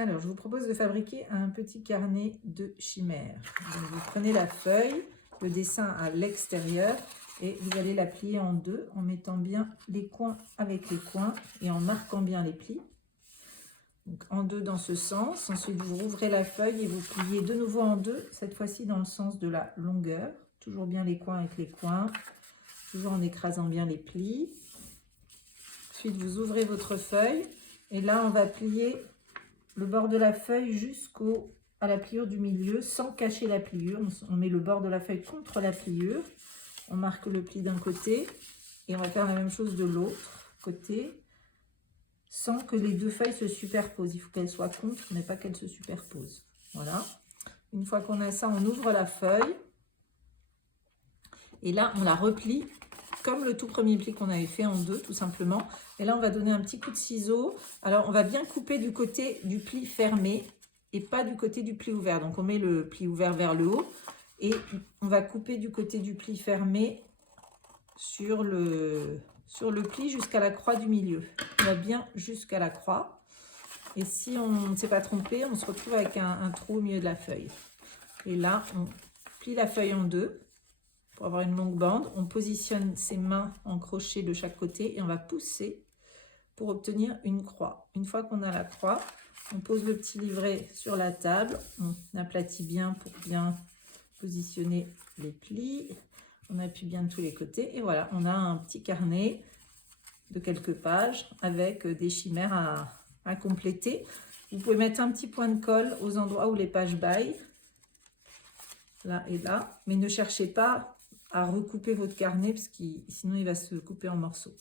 Alors, je vous propose de fabriquer un petit carnet de chimères. Donc, vous prenez la feuille, le dessin à l'extérieur et vous allez la plier en deux en mettant bien les coins avec les coins et en marquant bien les plis. Donc, en deux dans ce sens. Ensuite, vous rouvrez la feuille et vous pliez de nouveau en deux, cette fois-ci dans le sens de la longueur. Toujours bien les coins avec les coins, toujours en écrasant bien les plis. Ensuite, vous ouvrez votre feuille et là, on va plier le bord de la feuille jusqu'à la pliure du milieu sans cacher la pliure. On met le bord de la feuille contre la pliure. On marque le pli d'un côté et on va faire la même chose de l'autre côté sans que les deux feuilles se superposent. Il faut qu'elles soient contre, mais pas qu'elles se superposent. Voilà. Une fois qu'on a ça, on ouvre la feuille et là, on la replie comme le tout premier pli qu'on avait fait en deux, tout simplement. Et là, on va donner un petit coup de ciseau. Alors, on va bien couper du côté du pli fermé et pas du côté du pli ouvert. Donc, on met le pli ouvert vers le haut et on va couper du côté du pli fermé sur le pli jusqu'à la croix du milieu. On va bien jusqu'à la croix. Et si on ne s'est pas trompé, on se retrouve avec un trou au milieu de la feuille. Et là, on plie la feuille en deux. Pour avoir une longue bande, on positionne ses mains en crochet de chaque côté et on va pousser pour obtenir une croix. Une fois qu'on a la croix, on pose le petit livret sur la table, on aplatit bien pour bien positionner les plis, on appuie bien de tous les côtés et voilà, on a un petit carnet de quelques pages avec des chimères à compléter. Vous pouvez mettre un petit point de colle aux endroits où les pages baillent, là et là, mais ne cherchez pas à recouper votre carnet parce que sinon il va se couper en morceaux.